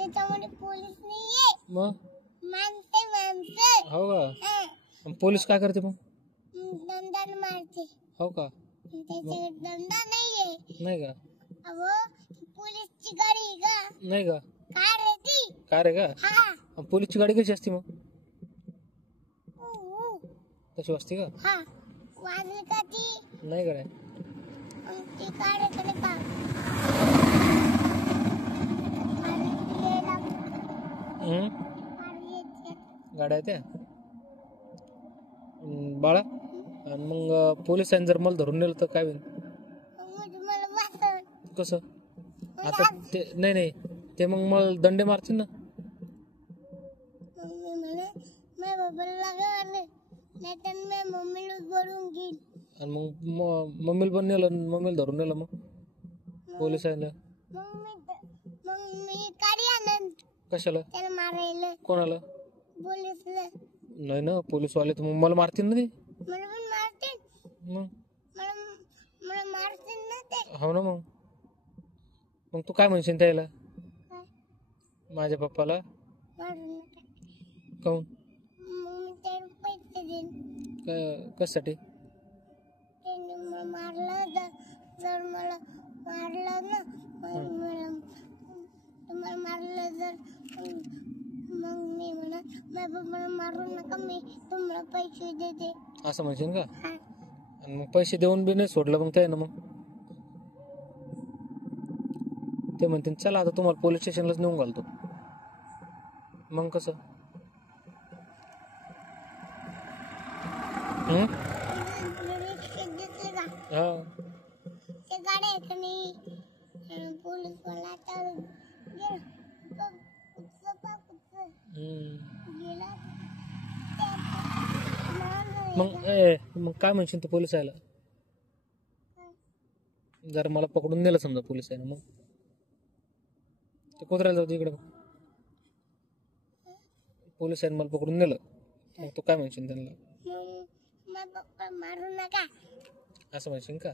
त्याच्यामध्ये पोलीस नाहीये, मग माणसं हो का? मग पोलीस काय करते मग? दंडाने मारते. हो का? त्याच्याकडे दंडा नाहीये. नाही का? अहो पोलीसची गाडी आहे का? नाही का? कार आहे ती. कार आहे का? हा. मग पोलीसची गाडी कशी असते मग? तशी असते का? हा. वाजली का ती? नाही का? ती कार आहे का? गाड्या आहेत त्या बाळा. आणि मग पोलिसांनी जर मला धरून नेलं तर काय होईल? कसं? आता ते नाही ते मग मला दंडे मारतील ना. आणि मग मम्मीला पण नेलं, मम्मीला धरून नेलं मग पोलिसांना. कशाला? कोणाला? नाही ना, पोलीसवाले तर मग मला मारतील ना ते. मग हो ना. मग तू काय म्हणशील त्याला? माझ्या पप्पाला काऊन? कशासाठी? मारू नका, मी तुम्हाला पैसे देते असं म्हणशील का? आणि मग पैसे देऊन बी नाही सोडलं मग काय ना. मग ते म्हणतील चला आता तुम्हाला पोलीस स्टेशनलाच नेऊन घालतो. मग कसं? हा. ते गाड्या आहे का नाही, पोलीस वाला मग काय म्हणशील तू पोलिसाला? जर मला पकडून नेलं समजा पोलिसांनी, मग ते कुत्र्याला जाऊ इकडे. पोलिसांनी मला पकडून नेलं मग तू काय म्हणशील त्यांना? मारू नका असं म्हणशील का?